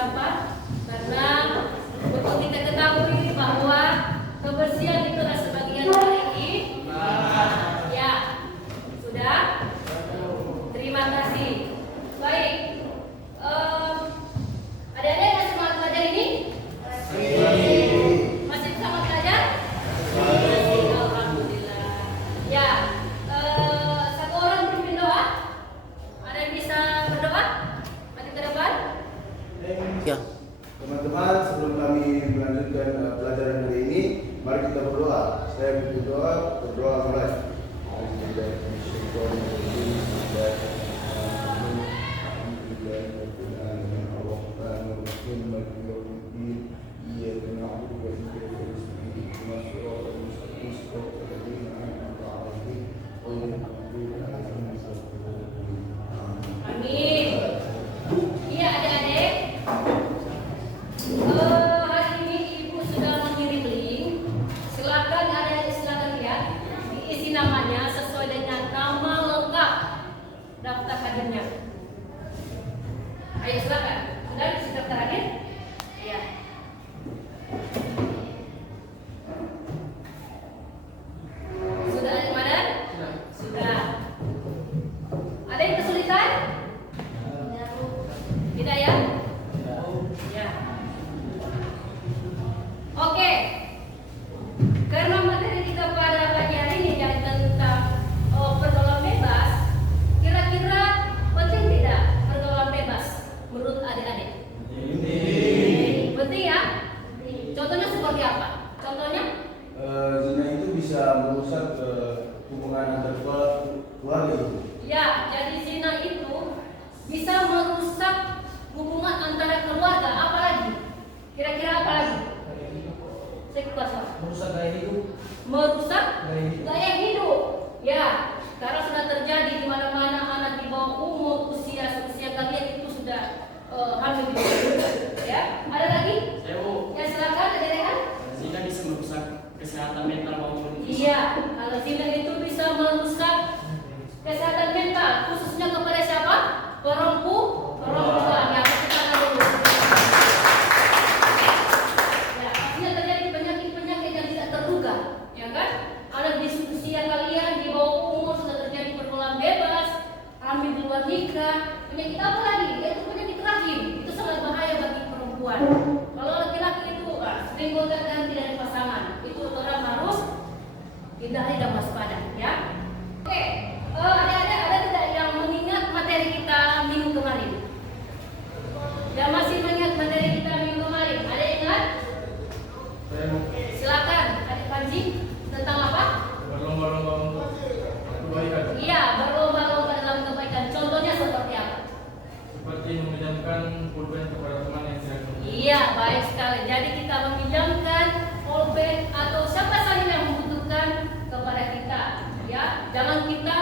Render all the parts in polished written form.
Kenapa? Karena untuk kita ketahui bahwa kebersihan itu adalah sebagian dari iman. Ya, sudah? Terima kasih. Baik. Adik-adik masih semangat belajar ini? Masih semangat belajar? Alhamdulillah. Ya, satu orang pimpin doa. Ada yang bisa berdoa? Maju ke depan. Ya. Teman-teman, sebelum kami melanjutkan pelajaran hari ini, mari kita berdoa. Saya berdoa mulai. Amin. Iya adik-adik. Hari ini ibu sudah mengirim link. Silakan adik-adik silakan lihat. Diisi namanya sesuai dengan nama lengkap daftar hadirnya. Ayo silakan. Sudah diisi daftar hadir? Iya. Sudah adik Madan? Sudah. Ada yang kesulitan? Tidak ya? Ya. Oke. Karena materi kita pada pagi hari ini yang tentang pergaulan bebas, kira-kira penting tidak pergaulan bebas menurut adik-adik? Penting ya? Contohnya seperti apa? Contohnya? Zina itu bisa merusak hubungan antar keluarga itu. Ya, jadi zina itu bisa merusak hubungan antara keluarga. Apalagi? Kira-kira apa lagi? Saya kupas, Pak. Merusak gaya hidup. Merusak Gaya hidup. gaya hidup. Ya, karena sudah terjadi di mana-mana anak di bawah umur usia kalian itu sudah hamil. Ya, ada lagi? Saya Bu, Ya silakan, ada kan? zina bisa merusak kesehatan mental maupun fisik. Iya, kalau zina itu bisa merusak kesehatan mental, khususnya kepada siapa? Perempuan. Ya, kita dulu. Ya, pastinya terjadi penyakit-penyakit yang tidak terduga, ya kan? Ada di usia kalian di bawah umur sudah terjadi pergaulan bebas, hamil di luar nikah, penyakit apa lagi? Yaitu penyakit rahim. Itu sangat bahaya bagi perempuan. Kalau laki-laki itu sering gonta-ganti dari pasangan, itu orang harus hindari dan waspada, ya. Oke, ada tidak yang mengingat materi kita minggu kemarin? Yang masih mengingat materi kita minggu kemarin? Ada yang ingat? Silakan, Adik Panji, tentang apa? Berlomba-lomba untuk kebaikan. Iya, berlomba-lomba dalam kebaikan. Contohnya seperti apa? Seperti meminjamkan pulpen kepada teman yang sedang Iya, baik sekali. Jadi kita meminjamkan pulpen atau siapa saja yang membutuhkan kepada kita. Ya, jangan kita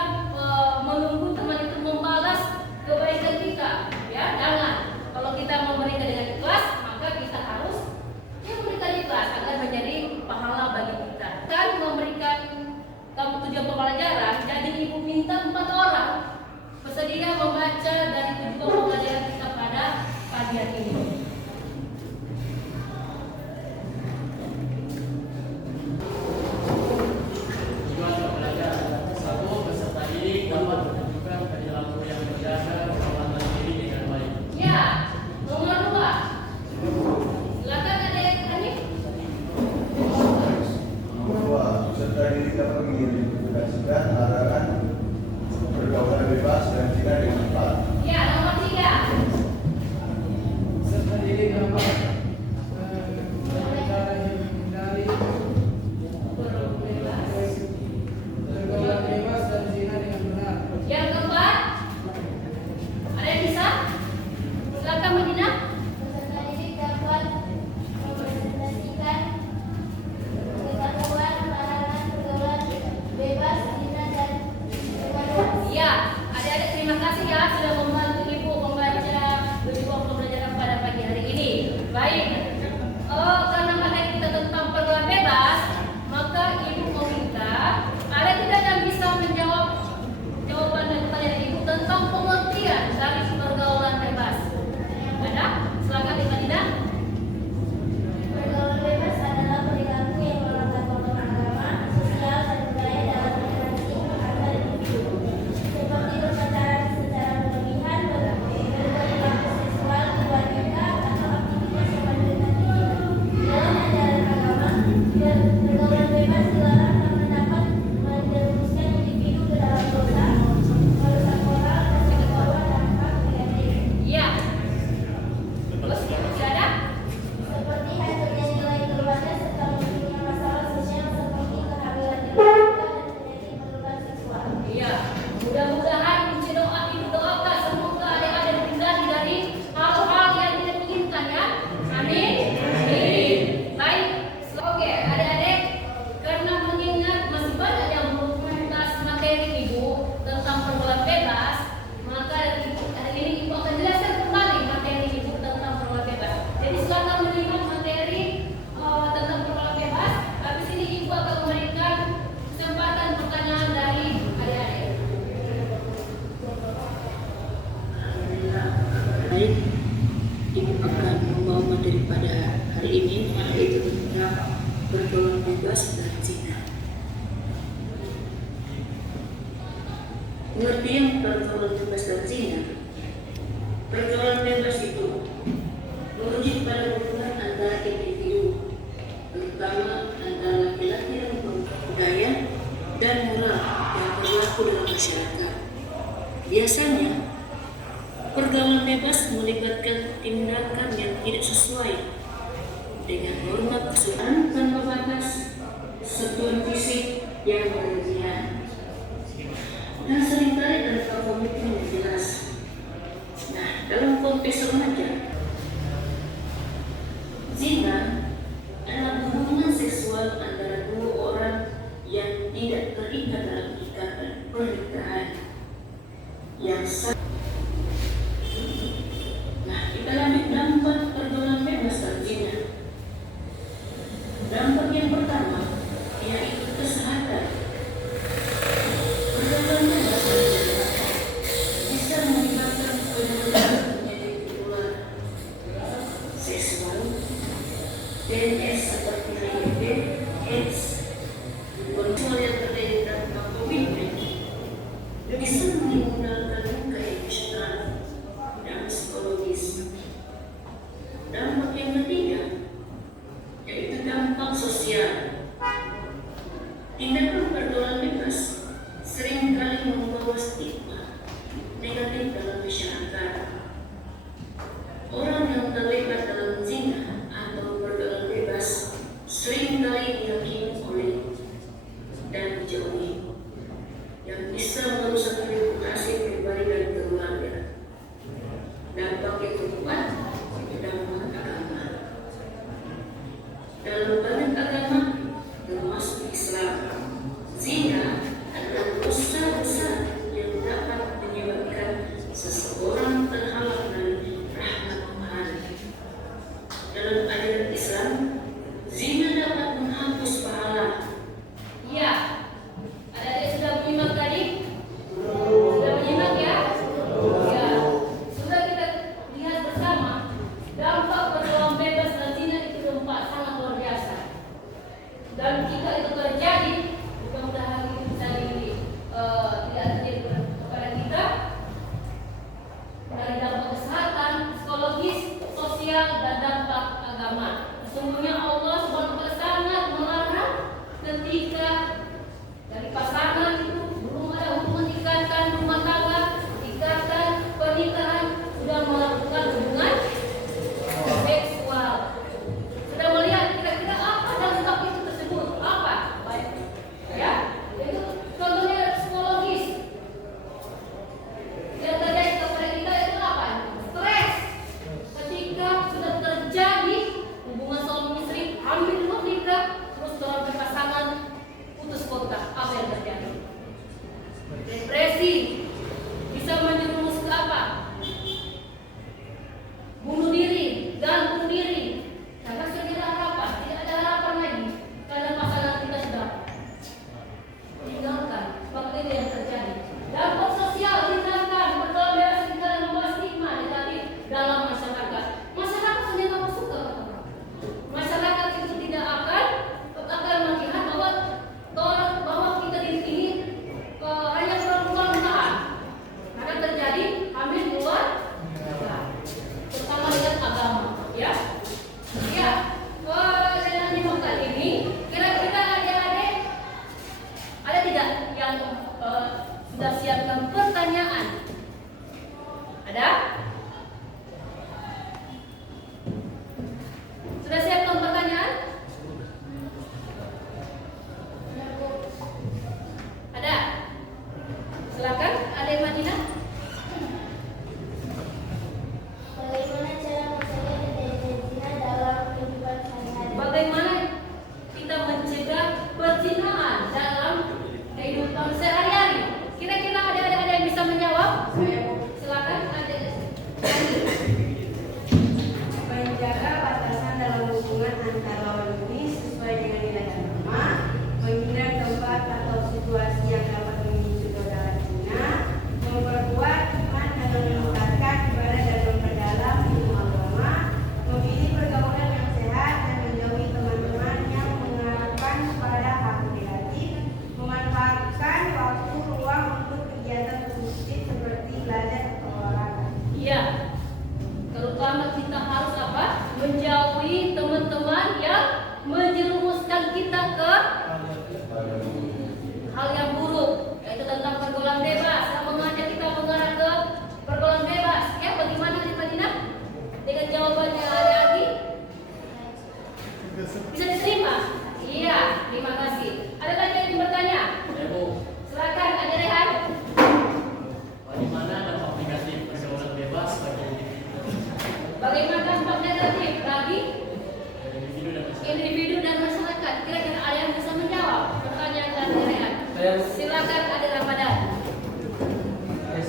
menunggu teman itu membalas kebaikan kita. Ya, jangan. Kalau kita memberikan dengan ikhlas, maka kita harus memberikan ikhlas agar menjadi pahala bagi kita. Kan memberikan tujuan pembelajaran. Jadi ibu minta 4 orang bersedia membaca dari tujuan pembelajaran kita pada pagi hari ini. Mudah-mudahan ibu doakan semoga adik-adik dihindari dari hal-hal yang tidak diinginkan ya. Amin. Amin. Baik. Oke, adik-adik, karena mengingat masih banyak yang belum tuntas materi ibu tentang pergaulan bebas, maka hari ini ibu akan jelaskan kembali materi ibu tentang pergaulan bebas. Jadi silakan menyimak materi tentang pergaulan bebas. Habis ini ibu akan memberikan kesempatan pertanyaan dari adik-adik. Baik, Ibu akan membawa materi pada hari ini yaitu tentang pergaulan bebas dan zina. Pengertian pergaulan bebas dan zina. Pergaulan bebas itu merujuk pada hubungan antara individu, terutama antara laki-laki dan budaya dan moral yang berlaku dalam masyarakat. Biasanya pergaulan bebas melibatkan tindakan yang tidak sesuai dengan norma kesukaan tanpa batas, sentuhan fisik yang berlebihan, dan seringkali tanpa komitmen yang jelas. Nah, dalam konteks remaja, zina adalah hubungan seksual antara dua orang yang tidak terikat dalam ikatan pernikahan yang sah. Nah, kita lanjut dampak pergaulan bebas dan zina. Dampak yang pertama yaitu kesehatan. Pergaulan bebas dan zina bisa menyebabkan penyakit penyakit menular seksual, DNS seperti HIV, AIDS, kondisi yang terjadi tanpa komitmen bisa menimbulkan luka emosional dan psikologis. Dampak yang ketiga yaitu dampak sosial. Tindakan pergaulan bebas seringkali membawa stigma negatif dalam masyarakat. Orang yang terlibat dalam zina atau pergaulan bebas seringkali dihakimi oleh dan dijauhi, yang bisa merusak reputasi pribadi dan keluarga. Dampak yang keempat, dampak agama. Dalam banyak agama, termasuk Islam, zina adalah dosa besar yang dapat menyebabkan seseorang terhalang dari rahmat Tuhan.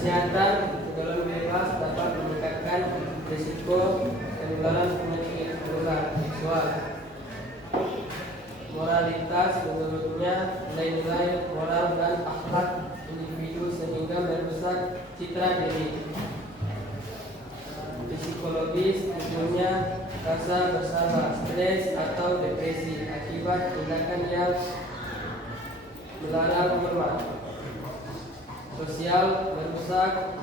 Kesehatan jalan bebas dapat meningkatkan risiko penularan penyakit menular seksual. Moralitas menurutnya nilai-nilai moral dan akhlak individu sehingga merusak citra diri. Psikologis tentunya rasa bersalah, stres atau depresi akibat tindakan yang melarang hormat. Sosial merusak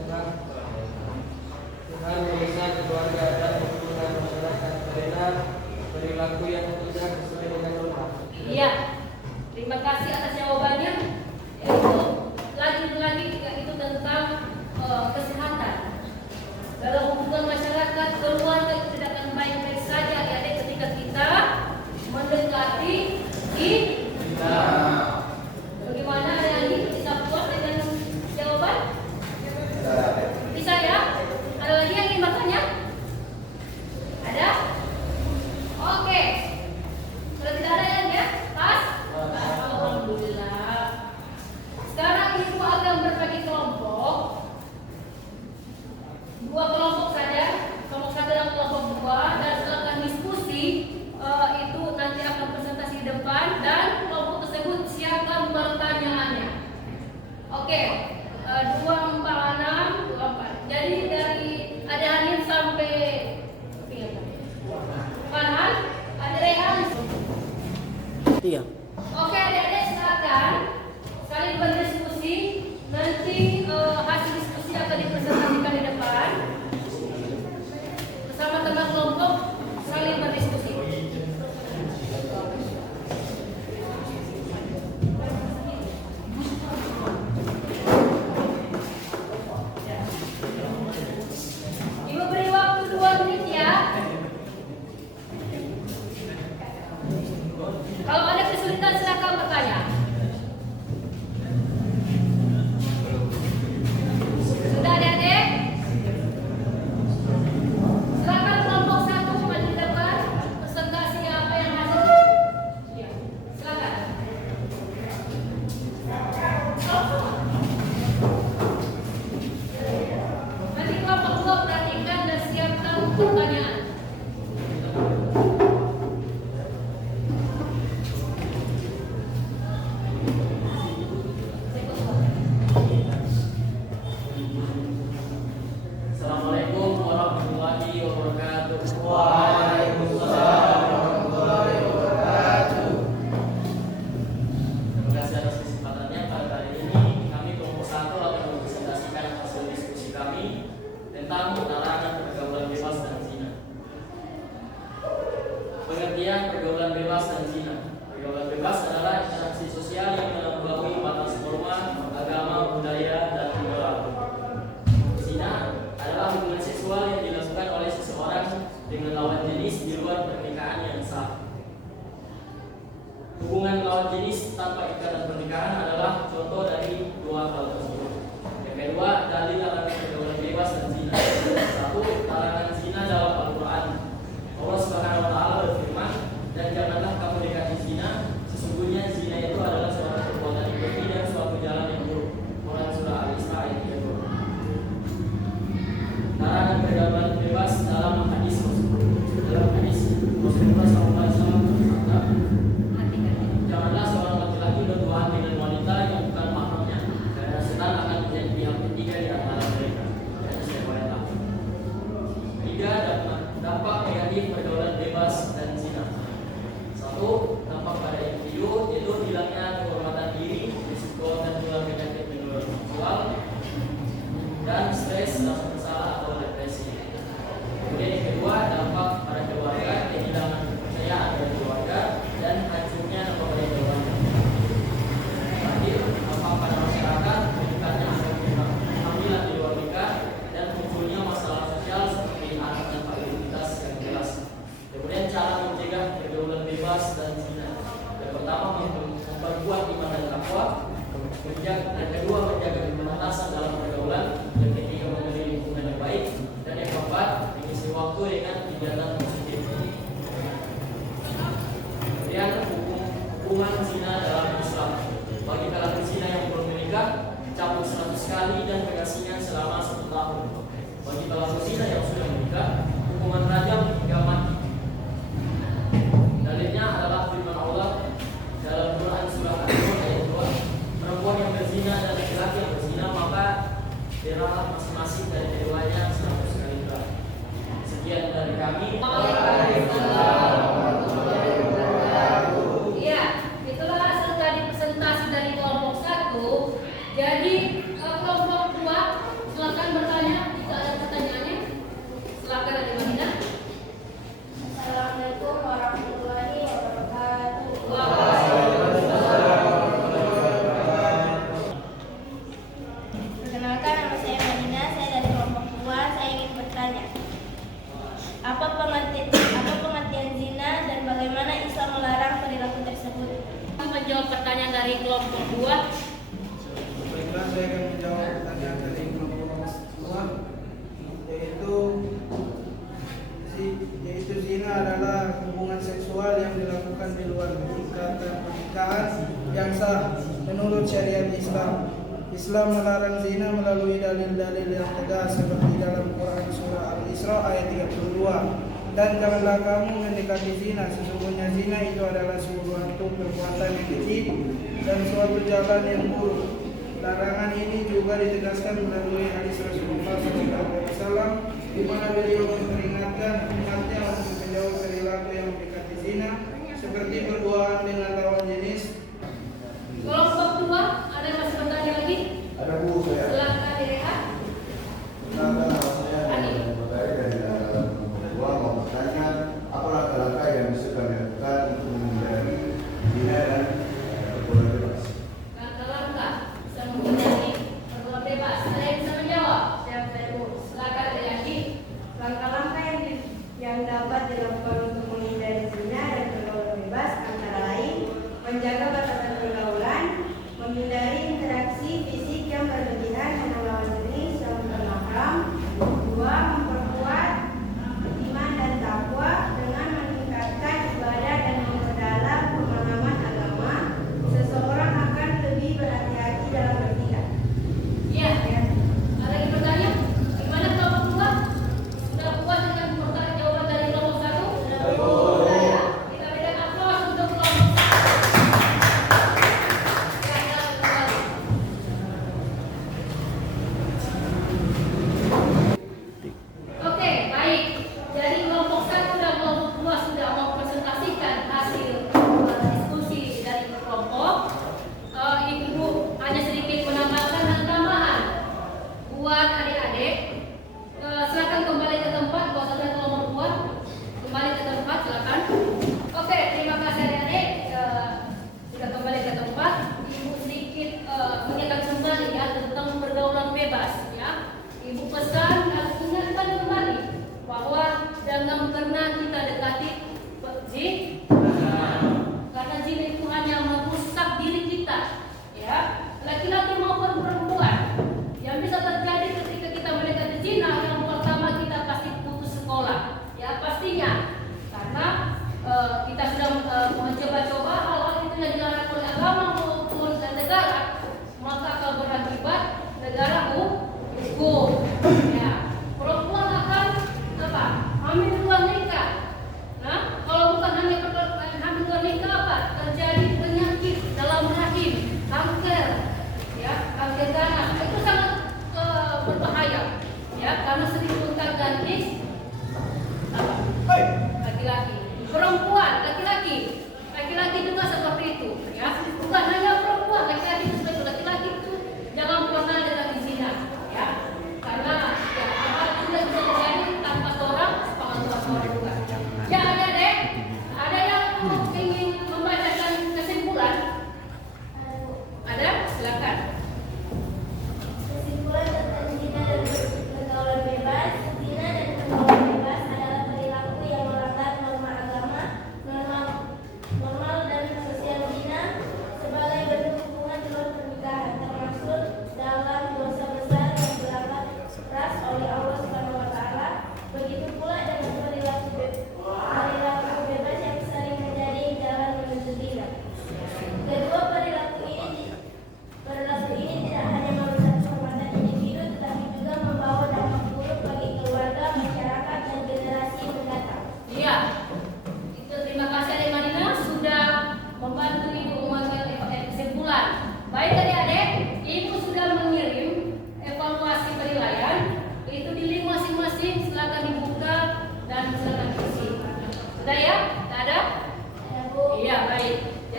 dengan merusak keluarga dan hubungan masyarakat karena perilaku yang tidak sesuai dengan norma. Iya, terima kasih atas jawabannya. Itu lagi itu tentang kesehatan. Dalam hubungan masyarakat, keluarga itu tidak akan baik-baik saja ya ketika kita mendekati kita. Bagaimana ada yang bisa puas dengan jawaban? Bisa ya? Ada lagi yang ingin bertanya? Ada? Oke. Kalau tidak ada yang ya, pas? Alhamdulillah. Sekarang ibu akan berbagi kelompok. 2 kelompok saja, kelompok 1 dan kelompok 2, dan silakan diskusi. Itu nanti akan presentasi di depan dan kelompok tersebut siapkan pertanyaannya. Oke, 2, 4, 6, 24. Jadi dari ada Hanif sampai Farhan, ada Rehan. Iya. Oke, adik-adik silakan saling berdiskusi. Nanti hasil diskusi akan dipresentasikan di depan. Bersama teman kelompok saling berdiskusi. Ibu beri waktu 2 menit ya. Kalau ada kesulitan berzina dan laki-laki yang berzina, maka beralah masing-masing dari keduanya 100 kali berat. Sekian dari kami. Iya, itulah hasil tadi presentasi dari kelompok 1. Jadi kelompok 2 silakan bertanya jika ada pertanyaannya. Silakan ada Madinah. Assalamualaikum warahmatullahi wabarakatuh. Perkenalkan, nama saya Madinah, saya dari kelompok 2. Saya ingin bertanya, apa pengertian zina dan bagaimana Islam melarang perilaku tersebut? Menjawab pertanyaan dari kelompok 2. Baiklah, saya akan menjawab pertanyaan dari kelompok 2, yaitu zina adalah hubungan seksual yang dilakukan di luar ikatan pernikahan yang sah menurut syariat Islam. Islam melarang zina melalui dalil-dalil yang tegas seperti dalam Quran surah Al-Isra ayat 32. Dan janganlah kamu mendekati zina, sesungguhnya zina itu adalah suatu perbuatan yang kecil dan suatu jalan yang buruk. Larangan ini juga ditegaskan melalui hadis Rasulullah SAW, di mana beliau memperingatkan umatnya untuk menjauh perilaku yang mendekati zina, seperti berduaan dengan lawan jenis. Kelompok 2 ada yang masih bertanya lagi? Ada Bu saya. Silakan direhat. Perkenalkan, saya dari kedua mau bertanya apa langkah-langkah yang bisa kami lakukan untuk menghindari zina dan pergaulan bebas. Langkah-langkah bisa menghindari pergaulan bebas. Ada yang bisa menjawab? Siap, saya Bu. Silakan Deyanti. Langkah-langkah yang dapat dilakukan untuk menghindari zina dan pergaulan bebas antara lain menjaga batasan pergaulan, menghindari interaksi fisik yang berlebihan dengan lawan jenis yang bukan mahram. 2. Memperkuat iman dan takwa dengan meningkatkan ibadah dan memperdalam pemahaman agama. Seseorang akan lebih berhati-hati dalam bertindak. Iya. Ada yang bertanya? Gimana kelompok 2? Sudah puas dengan pertanyaan jawaban dari kelompok 1? Kita berikan aplaus untuk kelompok 1. Oke, baik. Jadi kelompok 1 dan kelompok 2 sudah mempresentasikan hasil diskusi dari kelompok. Ibu hanya sedikit menambahkan dan tambahan buat adik-adik. Silakan kembali ke tempat, buat saudara kelompok 2 kembali ke tempat, silakan. Oke, terima kasih adik-adik. Sudah kembali ke tempat. Ibu sedikit mengingatkan kembali ya tentang pergaulan bebas ya. Ibu pesan dan ingatkan kembali bahwa jangan pernah kita dekati karena zina itu hanya merusak diri kita ya, laki-laki maupun perempuan. Yang bisa terjadi ketika kita mendekati zina, yang pertama kita pasti putus sekolah ya, pastinya karena kita sudah mencoba-coba hal-hal itu yang dilarang oleh agama maupun negara, maka akan berakibat negara hukum ya. Perempuan akan hamil di luar nikah. Nah, kalau bukan hanya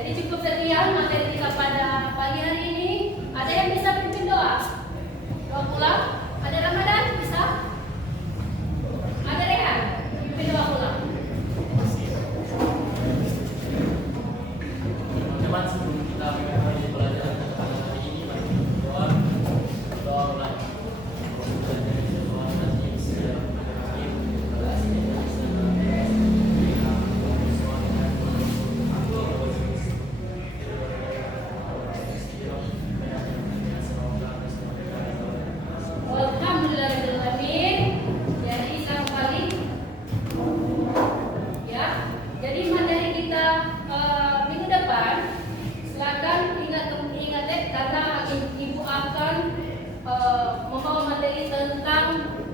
Jadi cukup sekian materi kita pada pagi hari ini. Ada yang bisa pimpin doa? Doa pulang? Ada Ramadan? Bisa? Ada Rehan? Pimpin doa pulang. Teman-teman, sebelum kita mulai pelajaran tentang hari ini, mari kita doa ulang. Alhamdulillahirrahmanirrahim. Jadi satu kali ya. Jadi materi kita minggu depan silakan ingat karena ibu akan membawa materi tentang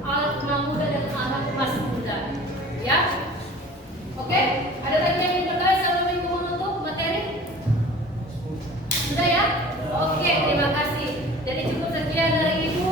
anak muda dan anak masih muda. Ya. Oke, ada lagi yang ingin bertanya sebelum minggu menutup materi? Sudah ya? Oke, terima kasih. Jadi cukup sekian dari ibu.